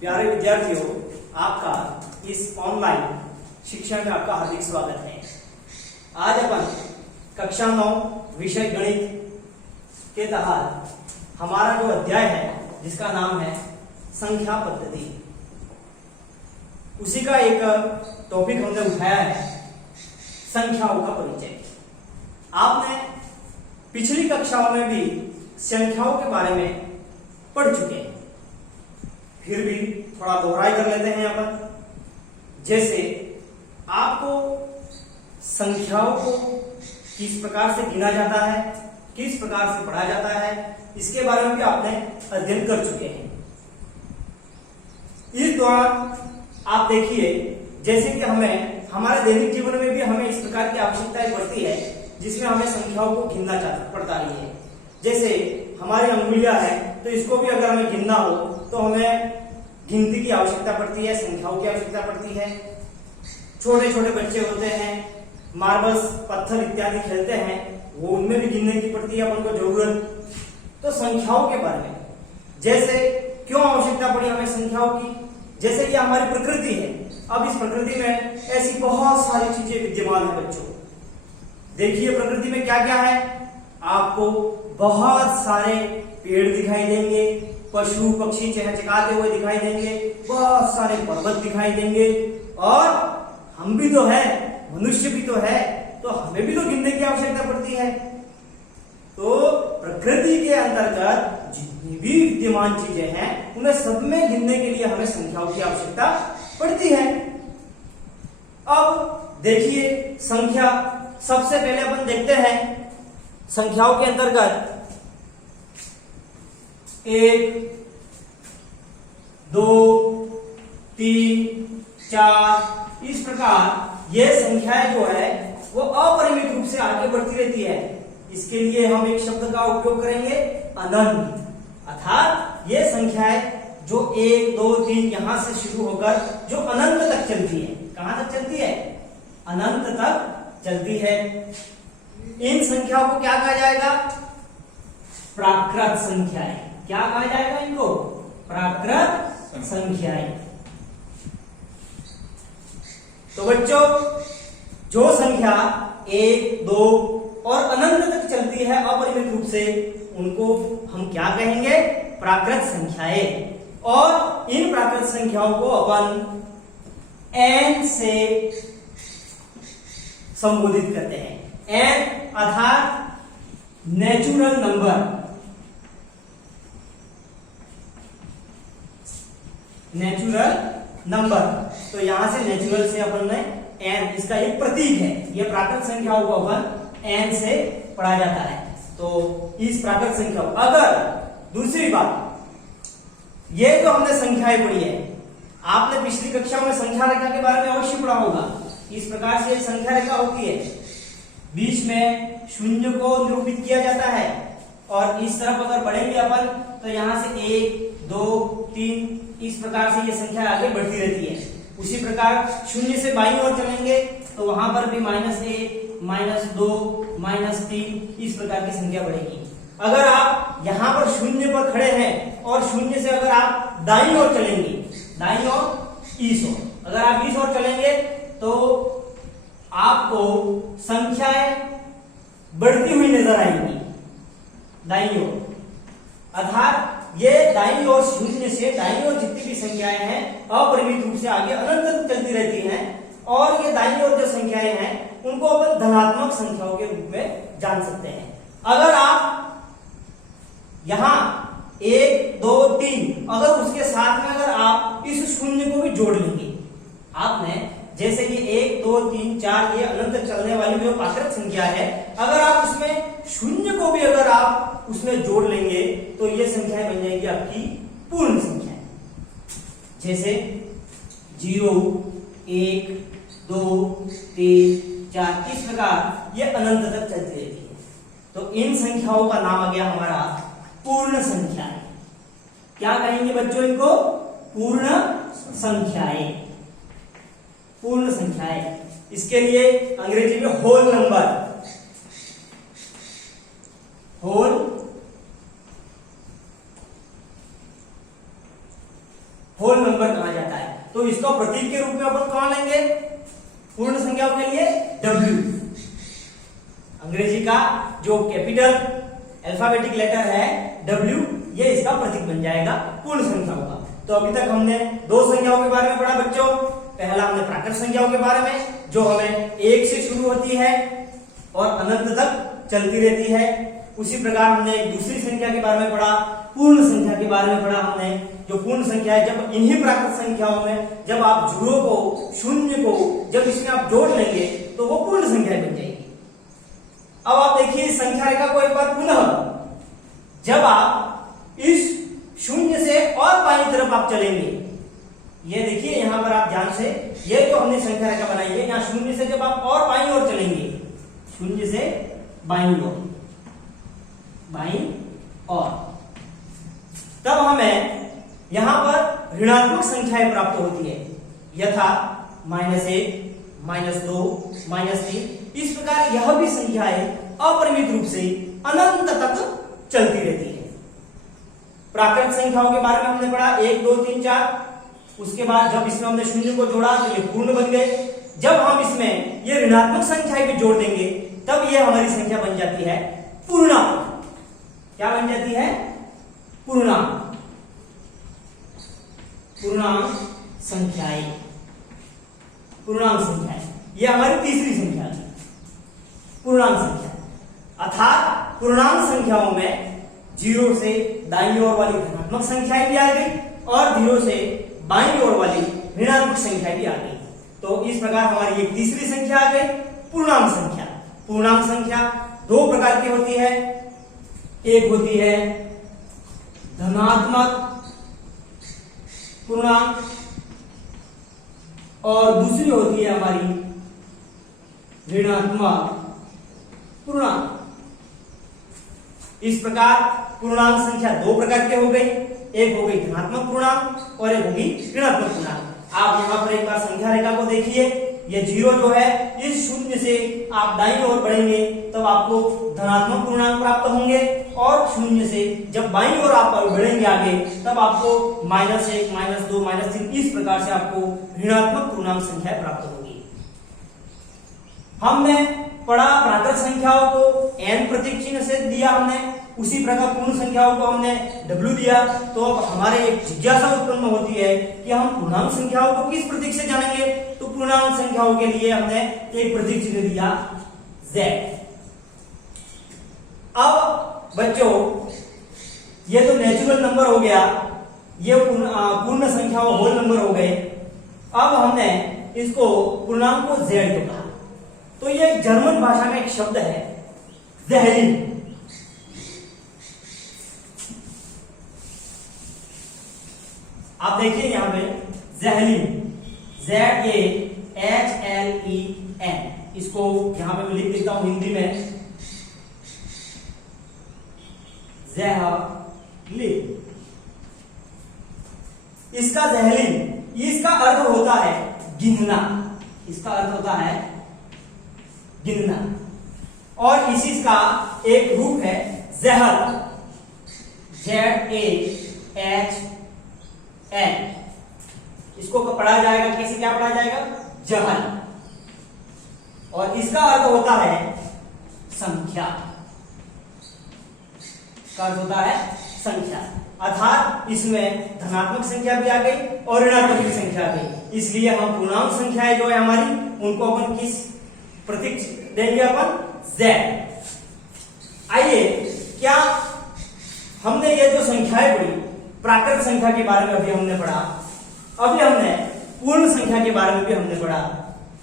प्यारे विद्यार्थियों, आपका इस ऑनलाइन शिक्षा में आपका हार्दिक स्वागत है। आज अपन कक्षा 9 विषय गणित के तहत हमारा जो अध्याय है जिसका नाम है संख्या पद्धति, उसी का एक टॉपिक हमने उठाया है, संख्याओं का परिचय। आपने पिछली कक्षाओं में भी संख्याओं के बारे में पढ़ चुके हैं, फिर भी थोड़ा दोहराई कर लेते हैं अपन। जैसे आपको संख्याओं को किस प्रकार से गिना जाता है, किस प्रकार से पढ़ा जाता है, इसके बारे में भी आपने अध्ययन कर चुके हैं। इस दौरान आप देखिए, जैसे कि हमें हमारे दैनिक जीवन में भी हमें इस प्रकार की आवश्यकताएं पड़ती है जिसमें हमें संख्याओं को गिनना पड़ता ही है। जैसे हमारी अंगुलियां हैं, तो इसको भी अगर हमें गिनना हो तो हमें गिनती की आवश्यकता पड़ती है, संख्याओं की आवश्यकता पड़ती है। छोटे छोटे बच्चे होते हैं, मार्बल्स पत्थर इत्यादि खेलते हैं, वो उनमें भी गिनने की पड़ती है अपन को जरूरत। तो संख्याओं के बारे में जैसे क्यों आवश्यकता पड़ी हमें संख्याओं की, जैसे कि हमारी प्रकृति है। अब इस प्रकृति में ऐसी बहुत सारी चीजें विद्यमान है बच्चों। देखिए प्रकृति में क्या क्या है, आपको बहुत सारे पेड़ दिखाई देंगे, पशु पक्षी चहचहाते हुए दिखाई देंगे, बहुत सारे पर्वत दिखाई देंगे, और हम भी तो है, मनुष्य भी तो है, तो हमें भी तो गिनने की आवश्यकता पड़ती है। तो प्रकृति के अंतर्गत जितनी भी विद्यमान चीजें हैं उन्हें सब में गिनने के लिए हमें संख्याओं की आवश्यकता पड़ती है। अब देखिए संख्या, सबसे पहले अपन देखते हैं संख्याओं के अंतर्गत 1, 2, 3, 4 इस प्रकार ये संख्याएं जो है वो अपरिमित रूप से आगे बढ़ती रहती है। इसके लिए हम एक शब्द का उपयोग करेंगे, अनंत। अर्थात ये संख्याएं जो 1, 2, 3 यहां से शुरू होकर जो अनंत तक चलती है। कहां तक चलती है? अनंत तक चलती है। इन संख्याओं को क्या कहा जाएगा? प्राकृत संख्याएं। क्या कहा जाएगा इनको? प्राकृत संख्याएं। तो बच्चों, जो संख्या 1, 2 और अनंत तक चलती है अपरिमित रूप से, उनको हम क्या कहेंगे? प्राकृत संख्याएं। और इन प्राकृत संख्याओं को अपन n से संबोधित करते हैं। n अर्थात नेचुरल नंबर। नेचुरल नंबर, तो यहां से नेचुरल से अपन ने n, इसका एक प्रतीक है। यह प्राकृत संख्याओं को अपन n से पढ़ा जाता है। तो इस प्राकृत संख्याओं, अगर दूसरी बात, ये जो हमने संख्याएं पढ़ी है, आपने पिछली कक्षा में संख्या रेखा के बारे में अवश्य पढ़ा होगा। इस प्रकार से संख्या रेखा होती है, बीच में शून्य को निरूपित किया जाता है, और इस तरफ अगर बढ़ेंगे अपन तो यहां से 1, 2, 3 इस प्रकार से ये संख्या आगे बढ़ती रहती है। उसी प्रकार शून्य से बाईं ओर चलेंगे तो वहां पर भी -1, -2, -3 इस प्रकार की संख्या बढ़ेगी। अगर आप यहां पर शून्य पर खड़े हैं और शून्य से अगर आप दाईं ओर चलेंगे, दाईं ओर इस ओर, अगर आप इस ओर चलेंगे तो आपको संख्याएं बढ़ती हुई नजर आएंगी दाईं ओर। अर्थात ये दाईं ओर, शून्य से दाईं ओर जितनी भी संख्याएं हैं अपरिमित रूप से आगे अनंत तक चलती रहती हैं, और ये दाईं ओर जो संख्याएं हैं उनको अपन धनात्मक संख्याओं के रूप में जान सकते हैं। अगर आप यहां 1, 2, 3 अगर उसके साथ में अगर आप इस शून्य को भी जोड़ लेंगे, आपने जैसे ये 1, 2, 3, 4 ये अनंत तक चलने वाली जो प्राकृत संख्या है, अगर आप उसमें शून्य को भी अगर आप उसमें जोड़ लेंगे तो ये संख्याएं बन जाएंगी आपकी पूर्ण संख्याएं। जैसे 0, 1, 2, 3, 4 इस प्रकार ये अनंत तक चलती रहती है। तो इन संख्याओं का नाम आ गया हमारा पूर्ण संख्याएं। क्या कहेंगे बच्चों इनको? पूर्ण संख्याएं। पूर्ण संख्याएं, इसके लिए अंग्रेजी में whole number, whole whole number कहा जाता है। तो इसका प्रतीक के रूप में अपन कहां लेंगे? पूर्ण संख्याओं के लिए W, अंग्रेजी का जो कैपिटल अल्फाबेटिक लेटर है W, ये इसका प्रतीक बन जाएगा पूर्ण संख्याओं का। तो अभी तक हमने दो संख्याओं के बारे में पढ़ा बच्चों। पहला हमने प्राकृत संख्याओं के बारे में, जो हमें 1 से शुरू होती है और अनंत तक चलती रहती है। उसी प्रकार हमने एक दूसरी संख्या के बारे में पढ़ा, पूर्ण संख्या के बारे में पढ़ा हमने। जो पूर्ण संख्या है, जब इन्हीं प्राकृत संख्याओं में जब आप जीरो को, शून्य को जब इसमें आप जोड़ लेंगे तो वो पूर्ण संख्या बन जाएगी। अब आप देखिए संख्या रेखा को एक बार पुनः, जब आप इस शून्य से और बाईं तरफ आप चलेंगे, ये देखिए यहां पर आप ध्यान से, ये तो हमने संख्या रेखा बनाई है, यहां शून्य से जब आप और बाईं ओर चलेंगे, शून्य से बाईं ओर, बाईं ओर, तब हमें यहां पर ऋणात्मक संख्याएं प्राप्त होती है, यथा -1, -2, -3। इस प्रकार यह भी संख्याएं अपरिमित रूप से अनंत तक चलती रहती है। प्राकृत संख्याओं के बारे में हमने पढ़ा 1, 2, 3, 4। उसके बाद जब इसमें हमने शून्य को जोड़ा तो ये पूर्ण बन गए। जब हम इसमें ये ऋणात्मक संख्याएं भी जोड़ देंगे तब ये हमारी संख्या बन जाती है पूर्णांक। क्या बन जाती है? पूर्णांक। पूर्णांक संख्याएं, पूर्णांक संख्याएं, ये हमारी तीसरी संख्या है पूर्णांक संख्या। अर्थात पूर्णांक संख्याओं में 0 से दाईं ओर वाली धनात्मक संख्याएं भी आ गई और 0 से बाईं ओर वाली ऋणात्मक संख्या भी आ गई। तो इस प्रकार हमारी एक तीसरी संख्या आ गई पूर्णांक संख्या। पूर्णांक संख्या दो प्रकार की होती है, एक होती है धनात्मक पूर्णांक और दूसरी होती है हमारी ऋणात्मक पूर्णांक। इस प्रकार पूर्णांक संख्या दो प्रकार के हो गई, एक हो गई धनात्मक पूर्णांक और एक होगी ऋणात्मक पूर्णांक। आप यहाँ पर एक बार संख्या रेखा को देखिए, ये 0 जो है, इस शून्य से आप दाईं ओर बढ़ेंगे तब आपको धनात्मक पूर्णांक प्राप्त होंगे और शून्य से जब बाईं ओर आप बढ़ेंगे आगे तब आपको -1, -2, -3 इस प्रकार से आपको ऋणात्मक पूर्णांक संख्या प्राप्त होगी। हमने पढ़ा प्राकृत संख्याओं को n प्रतीक चिन्ह से दिया हमने, उसी प्रकार पूर्ण संख्याओं को हमने W दिया। तो अब हमारे एक जिज्ञासा उत्पन्न होती है कि हम पूर्णांक संख्याओं को किस प्रतीक से जानेंगे। तो पूर्णांक संख्याओं के लिए हमने एक प्रतीक चिन्ह दिया Z। अब बच्चों ये तो नेचुरल नंबर हो गया, ये पूर्ण संख्याओं होल नंबर हो गए। अब हमने इसको पूर्णांक को Z तो कहा, तो ये जर्मन भाषा का एक शब्द है ज़ेहलिन। आप देखिए यहां पे ज़ेहलिन, ZAHLEN, इसको यहां पे मैं लिख देता हूं हिंदी में ज़ेहलिन। इसका ज़ेहलिन, इसका अर्थ होता है गिनना, इसका अर्थ होता है गिनना। और इसी का एक रूप है ज़हल, ZAHL। इसको पढ़ा जाएगा कैसे, क्या पढ़ा जाएगा? जहल। और इसका अर्थ होता है संख्या, का अर्थ होता है संख्या। अर्थात इसमें धनात्मक संख्या भी आ गई और ऋणात्मक भी संख्या आ गई, इसलिए हम पूर्णांक संख्याएं जो है हमारी उनको अपन किस प्रतीक देंगे? अपन Z। आइए, क्या हमने ये जो संख्याएं पढ़ी, प्राकृत संख्या के बारे में अभी हमने पढ़ा, अभी हमने पूर्ण संख्या के बारे में भी हमने पढ़ा,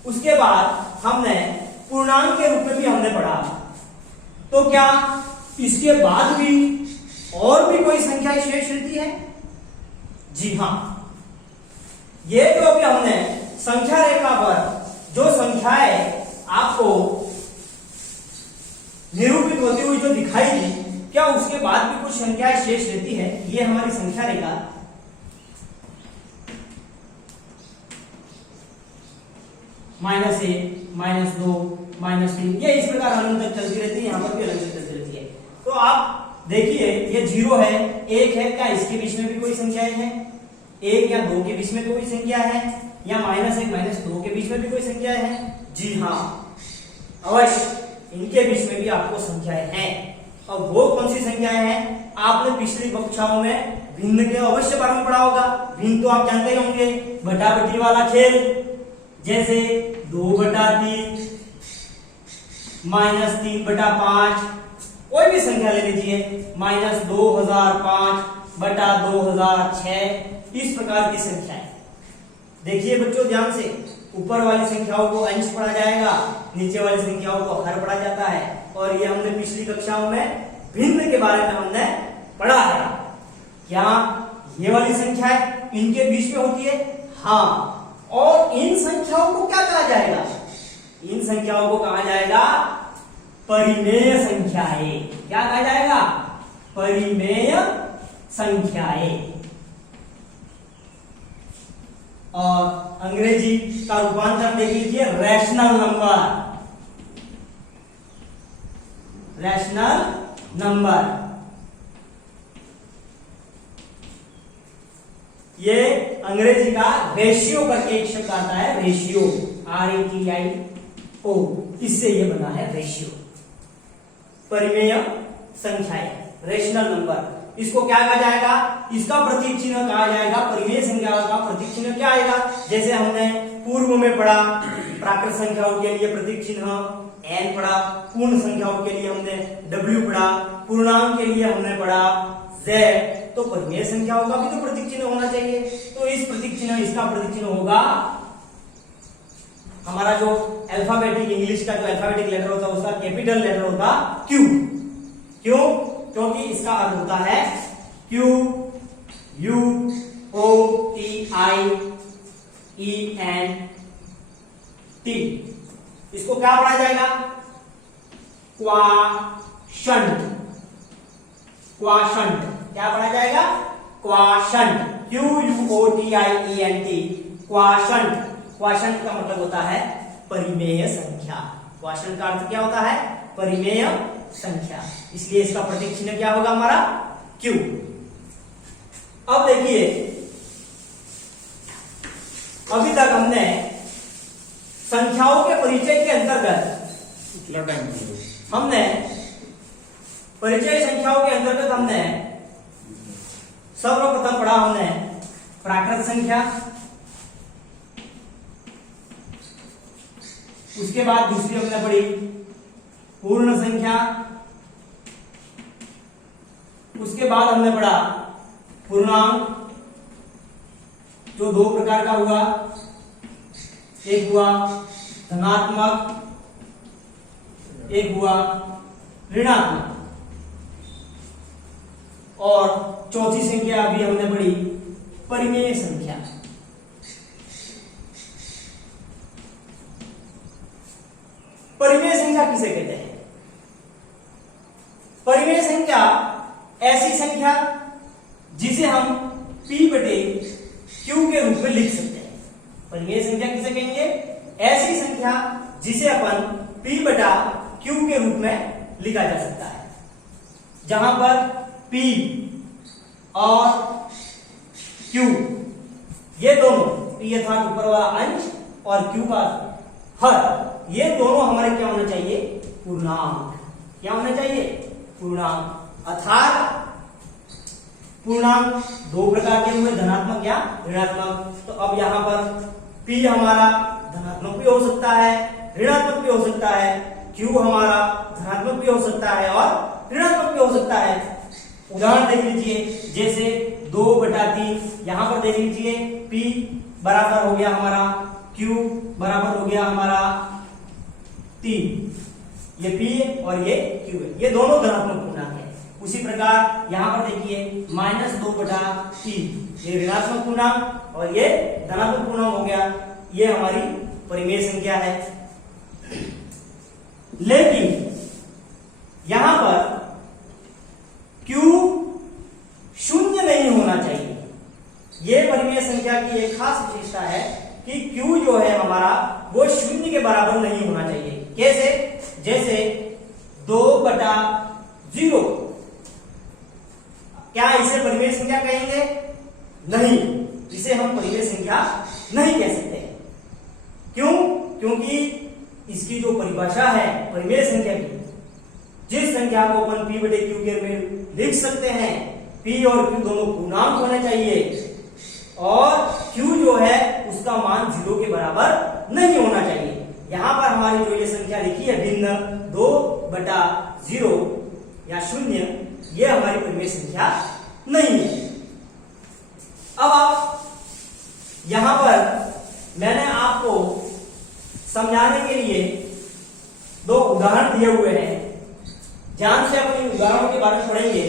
उसके बाद हमने पूर्णांक के रूप में भी हमने पढ़ा। तो क्या इसके बाद भी और भी कोई संख्या शेष रहती है? जी हां, ये जो अभी हमने संख्या रेखा पर जो संख्याएं आपको निरूपित होती हुई जो दिखाई दी, क्या उसके बाद भी कुछ संख्याएं शेष रहती है? ये हमारी संख्या रेखा -1, -2, -3 ये इस प्रकार अनंत तक चलती रहती है, यहां पर भी अनंत तक चलती रहती है। तो आप देखिए ये 0 है, 1 है, क्या इसके बीच में भी कोई संख्याएं हैं? 1 या 2 के बीच में कोई संख्या है, या -1 -2 के बीच में भी कोई संख्या है? जी हाँ, अवश्य इनके बीच में भी आपको संख्याएं हैं। और वो कौन सी संख्याएं हैं? आपने पिछली कक्षाओं में भिन्न के अवश्य बारे में पढ़ा होगा। भिन्न तो आप जानते ही होंगे, बटाबटी वाला खेल, जैसे 2/3, -3/5, कोई भी संख्या ले लीजिए, -2005/2006, इस प्रकार की संख्याएं। देखिए बच्चों ध्यान से, ऊपर वाली संख्याओं को अंश पढ़ा जाएगा, नीचे वाली संख्याओं को हर पढ़ा जाता है। और ये हमने पिछली कक्षाओं में भिन्न के बारे में हमने पढ़ा है। क्या ये वाली संख्याएं इनके बीच में होती है? हाँ। और इन संख्याओं को क्या कहा जाएगा? इन संख्याओं को कहा जाएगा परिमेय संख्याएं। क्या कहा जाएगा? परिमेय संख्याएं। और अंग्रेजी का रूपांतर देख लीजिए, रैशनल नंबर। रैशनल नंबर, ये अंग्रेजी का रेशियो करके एक शब्द आता है, रेशियो, RATIO, इससे ये बना है रेशियो। परिमेय संख्याएं, रेशनल नंबर, इसको क्या कहा जाएगा? इसका प्रतीक चिन्ह कहा जाएगा। परिमेय संख्या का प्रतीक चिन्ह क्या आएगा? जैसे हमने पूर्व में पढ़ा, प्राकृत संख्याओं के लिए प्रतीक चिन्ह n पढ़ा, पूर्ण संख्याओं के लिए हमने w पढ़ा, पूर्णांक के लिए हमने पढ़ा z। तो परिमेय संख्याओं का भी तो प्रतीक चिन्ह होना चाहिए। तो इस प्रतीक चिन्ह, इसका प्रतीक चिन्ह होगा हमारा जो अल्फाबेटिक, इंग्लिश का जो अल्फाबेटिक लेटर होता है उसका कैपिटल लेटर होता Q। क्यों? क्योंकि इसका अर्थ होता है Q U O T I E N T। इसको क्या पढ़ा जाएगा? क्वाशंट। क्वाशंट क्या पढ़ा जाएगा? क्वाशंट, QUOTIENT, क्वाशंट। क्वाशंट का मतलब होता है परिमेय संख्या। क्वाशंट का अर्थ क्या होता है? परिमेय संख्या। इसलिए इसका प्रतीक चिन्ह क्या होगा हमारा? Q। अब देखिए, अभी तक हमने संख्याओं के परिचय के अंतर्गत हमने सर्वप्रथम पढ़ा हमने प्राकृत संख्या, उसके बाद दूसरी हमने पढ़ी पूर्ण संख्या, उसके बाद हमने पढ़ा पूर्णांक, जो दो प्रकार का हुआ, एक हुआ धनात्मक, एक हुआ ऋणात्मक। और चौथी संख्या अभी हमने पढ़ी परिमेय संख्या। परिमेय संख्या किसे कहते हैं? परिमेय संख्या ऐसी संख्या जिसे हम P/Q के रूप में लिख सकते हैं। परिमेय संख्या किसे कहेंगे? ऐसी संख्या जिसे अपन P/Q के रूप में लिखा जा सकता है, जहां पर P और Q ये दोनों, P अर्थात ऊपर वाला अंश और Q का हर, ये दोनों हमारे क्या होना चाहिए? पूर्णांक। क्या होना चाहिए? पूर्णांक। अर्थात पूर्णांक दो प्रकार के हुए, धनात्मक या ऋणात्मक। तो अब यहां पर P हमारा धनात्मक भी हो सकता है, ऋणात्मक भी हो सकता है, Q हमारा धनात्मक भी हो सकता है और ऋणात्मक भी हो सकता है। उदाहरण देख लीजिए, जैसे 2/3, यहां पर देख लीजिए P बराबर हो गया हमारा Q बराबर हो गया हमारा 3। ये P और ये Q है, ये दोनों धनात्मक पूर्णांक है। उसी प्रकार यहां पर देखिए -2/3, ये ऋणात्मक पूर्णांक और ये धनात्मक पूर्णांक हो गया। ये हमारी परिमेय संख्या है। लेकिन यहां पर Q शून्य नहीं होना चाहिए। यह परिमेय संख्या की एक खास विशेषता है कि Q जो है हमारा वो शून्य के बराबर नहीं होना चाहिए। कैसे? जैसे 2/0, क्या इसे परिमेय संख्या कहेंगे? नहीं, इसे हम परिमेय संख्या नहीं कह सकते। क्यों? क्योंकि इसकी जो परिभाषा है परिमेय संख्या की, जिस संख्या को अपन p बटे q के में लिख सकते हैं, p और q दोनों पूर्णांक होने चाहिए और q जो है उसका मान 0 के बराबर नहीं होना चाहिए। यहां पर हमारी जो ये संख्या लिखी है भिन्न 2/0 या 0, ये हमारी परिमेय संख्या नहीं है। अब आप यहां पर मैंने आपको समझाने के लिए 2 उदाहरण दिए हुए हैं, ध्यान से अपने उदाहरणों के बारे में पढ़ेंगे।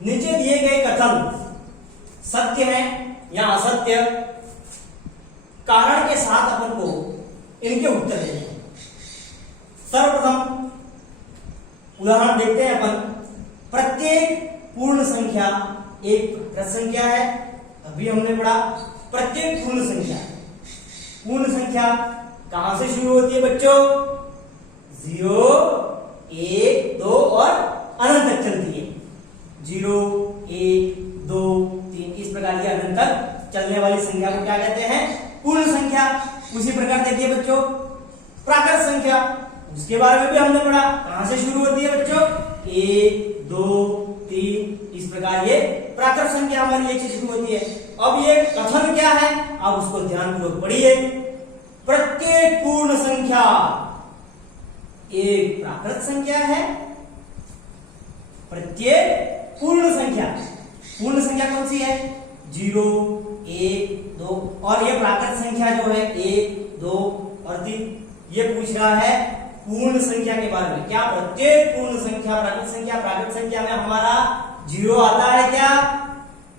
नीचे दिए गए कथन सत्य है या असत्य, कारण के साथ अपन को इनके उत्तर देने हैं। सर्वप्रथम उदाहरण देखते हैं अपन। प्रत्येक पूर्ण संख्या एक प्राकृत संख्या है। अभी हमने पढ़ा प्रत्येक पूर्ण संख्या कहां से शुरू होती है बच्चों? 0, 1, 2 और अनंत तक चलती है। 0, 1, 2, 3 इस प्रकार की अनंत तक चलने वाली संख्या को क्या कहते हैं? पूर्ण संख्या। उसी प्रकार देखिए बच्चों प्राकृत संख्या, उसके बारे में भी हमने पढ़ा, कहां से शुरू होती है बच्चों? 1, 2, 3 इस प्रकार ये प्राकृत संख्या हमारी एक से शुरू होती है। अब ये कथन क्या है आप उसको ध्यानपूर्वक पढ़िए। प्रत्येक पूर्ण संख्या एक प्राकृत संख्या है। प्रत्येक पूर्ण संख्या कौन सी है? 0, 1, 2 और ये प्राकृत संख्या जो है 1, 2 और 3। ये पूछ रहा है पूर्ण संख्या के बारे में। क्या प्रत्येक पूर्ण संख्या प्राकृत संख्या में हमारा 0 आता है क्या?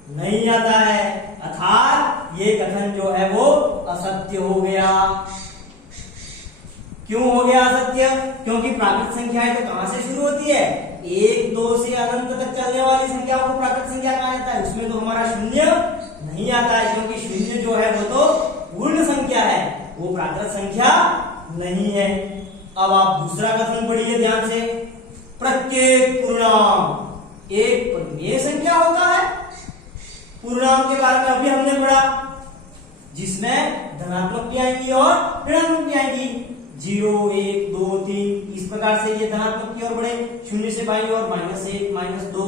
नहीं आता है, अर्थात ये कथन जो है वो असत्य हो गया। क्यों हो गया असत्य? क्योंकि प्राकृत संख्याएं तो कहां से शुरू होती है? 1, 2 से अनंत तक चलने वाली संख्या को प्राकृत संख्या कहा जाता है। उसमें तो हमारा 0 नहीं आता है, क्योंकि 0 जो है वो तो पूर्ण संख्या है, वो प्राकृत संख्या नहीं है। अब आप दूसरा कथन पढ़िए ध्यान से। प्रत्येक पूर्णांक एक परिमेय संख्या होता है। पूर्णांक के बारे में अभी हमने पढ़ा, जिसमें धनात्मक भी आएंगी और ऋणात्मक भी आएंगी। 0, 1, 2, 3 इस प्रकार से ये धनात्मक की ओर बढ़े, 0 से बाईं ओर -1, -2,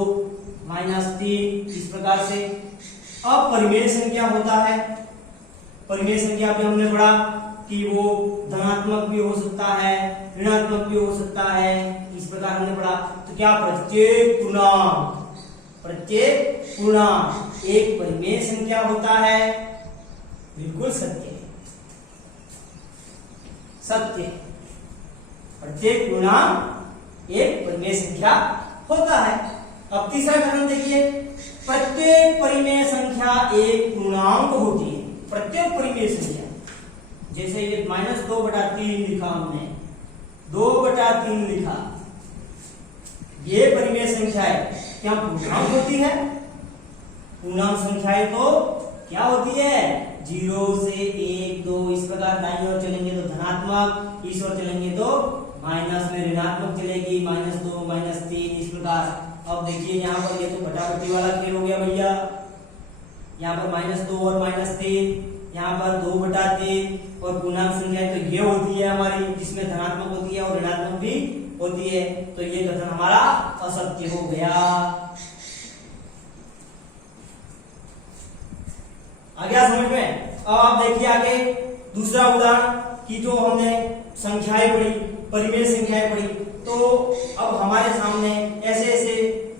-3 इस प्रकार से। अब परिमेय संख्या होता है। परिमेय संख्या पे हमने पढ़ा कि वो धनात्मक भी हो सकता है, ऋणात्मक भी हो सकता है, इस प्रकार हमने पढ़ा। तो क्या प्रत्येक पूर्णांक एक परिमेय संख्या होता है? बिल्कुल सत्य। प्रत्येक पूर्णांक एक परिमेय संख्या होता है। अब तीसरा कथन देखिए। प्रत्येक परिमेय संख्या एक पूर्णांक होती है। प्रत्येक परिमेय संख्या, जैसे ये -2/3 लिखा हमने, 2/3 लिखा, ये परिमेय संख्याएं क्या पूर्णांक होती है? पूर्णांक संख्याएं तो क्या होती है? 0 से 1, 2 इस प्रकार दाईं ओर चलेंगे तो धनात्मक, इस ओर चलेंगे तो माइनस में ऋणात्मक चलेगी, -2, -3 इस प्रकार। अब देखिए यहाँ पर ये तो बटाबटी वाला खेल हो गया भैया। यहाँ पर -2 और -3, यहाँ पर 2/3 और पूर्णांक संख्या तो ये होती है हमारी, जिसमें धनात्मक होती है और ऋणात्मक भी होती है। तो ये कथन हमारा असत्य हो गया। आ गया समझ में? अब आप देखिए आगे दूसरा उदाहरण कि जो हमने संख्याएं पढ़ी, परिमेय संख्याएं पढ़ी, तो अब हमारे सामने ऐसे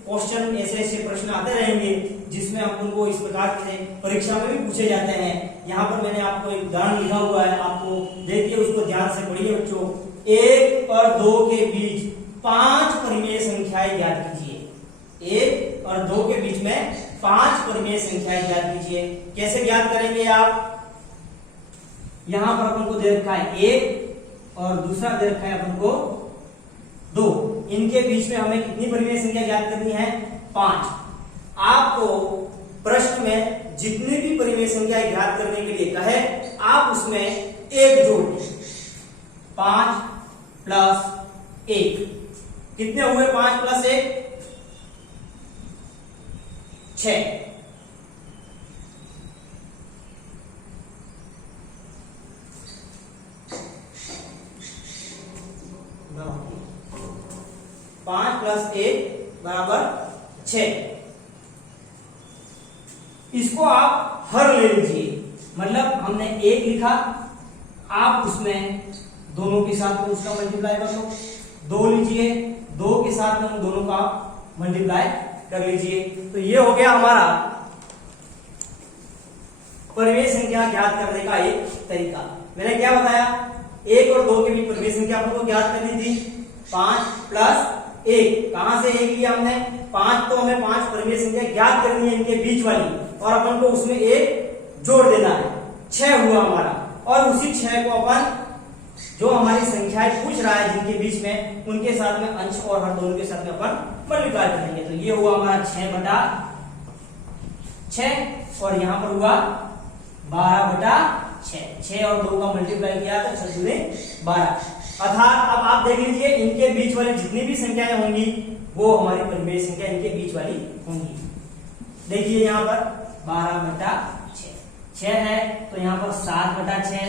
क्वेश्चन, ऐसे प्रश्न आते रहेंगे जिसमें हम उनको इस प्रकार से परीक्षा में भी पूछे जाते हैं। यहाँ पर मैंने आपको एक उदाहरण लिखा हुआ है, आपको देखिए, उसको ध्यान से पढ़िए बच्चों। 1 और 2 के बीच 5 परिमेय संख्याएं ज्ञात कीजिए। 1 और 2 के बीच में 5 परिमेय संख्याएं ज्ञात कीजिए। कैसे ज्ञात करेंगे आप? यहां पर अपन को दे रखा है 1 और दूसरा दे रखा है अपन को 2। इनके बीच में हमें कितनी परिमेय संख्या ज्ञात करनी है? 5। आपको प्रश्न में जितनी भी परिमेय संख्या ज्ञात करने के लिए कहे, आप उसमें 1 जोड़ दें। 5 + 1 कितने हुए? 5 + 1 6। प्लस 1 बराबर 6। इसको आप हर ले लीजिए, मतलब हमने 1 लिखा, आप उसमें दोनों के साथ में उसका मल्टीप्लाई कर लो। 2 लीजिए, 2 के साथ में उन दोनों का मल्टीप्लाई कर लीजिए। तो ये हो गया हमारा परिमेय संख्या ज्ञात करने का एक तरीका। मैंने क्या बताया, 1 और 2 के बीच परिमेय संख्या आपको ज्ञात करनी थी। 5 प्लस 1, कहां से 1 लिया हमने, 5, तो हमें 5 परिमेय संख्या ज्ञात करनी है इनके बीच वाली, और अपन को उसमें 1 जोड़ देना है। 6 हुआ हमारा, और उसी 6 को अपन जो हमारी संख्याएं पूछ रहा है जिनके बीच में, उनके साथ में अंश और हर दोनों के साथ में अपन मल्टीप्लाई करेंगे। तो ये हुआ हमारा 6 बटा 6, और यहां पर हुआ 12 बटा 6। 6 और 2 का मल्टीप्लाई किया तो 6 दूनी 12। अर्थात अब आप देख लीजिए, इनके बीच वाली जितनी भी संख्याएं होंगी वो हमारी परिमेय संख्या इनके बीच वाली होंगी। देखिए यहाँ पर 12 बटा 6 है, तो यहाँ पर 7 बटा 6,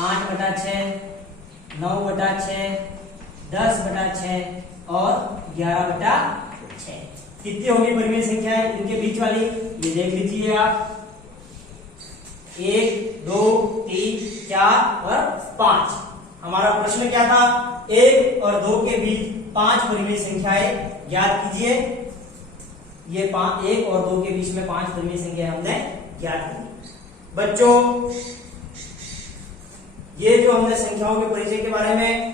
8 बटा 6, 9 बटा 6, 10 बटा 6 और 11 बटा 6। कितनी होगी परिमेय संख्या है इनके बीच वाली, ये देख लीजिए आप। 1, 2, 3, 4 और 5। हमारा प्रश्न क्या था, 1 और 2 के बीच 5 परिमेय संख्याएं ज्ञात कीजिए। ये 1 और 2 के बीच में 5 परिमेय संख्याएं हमने ज्ञात की। बच्चों, ये जो हमने संख्याओं के परिचय के बारे में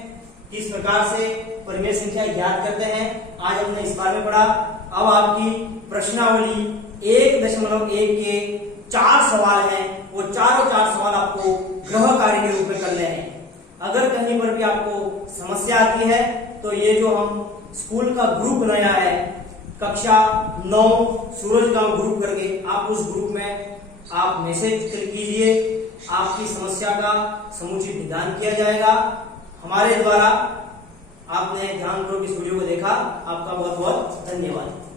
किस प्रकार से परिमेय संख्या ज्ञात करते हैं, आज हमने इस बारे में पढ़ा। अब आपकी प्रश्नावली 1.1 के 4 सवाल हैं, वो चारों 4 सवाल आपको गृह कार्य के रूप में करने हैं। अगर कहीं पर भी आपको समस्या आती है तो ये जो हम स्कूल का ग्रुप बनाया है, कक्षा 9 सूरज गांव ग्रुप करके, आप उस ग्रुप में आप मैसेज कीजिए, आपकी समस्या का समुचित निदान किया जाएगा हमारे द्वारा। आपने ध्यानपूर्वक इस वीडियो को देखा, आपका बहुत बहुत धन्यवाद।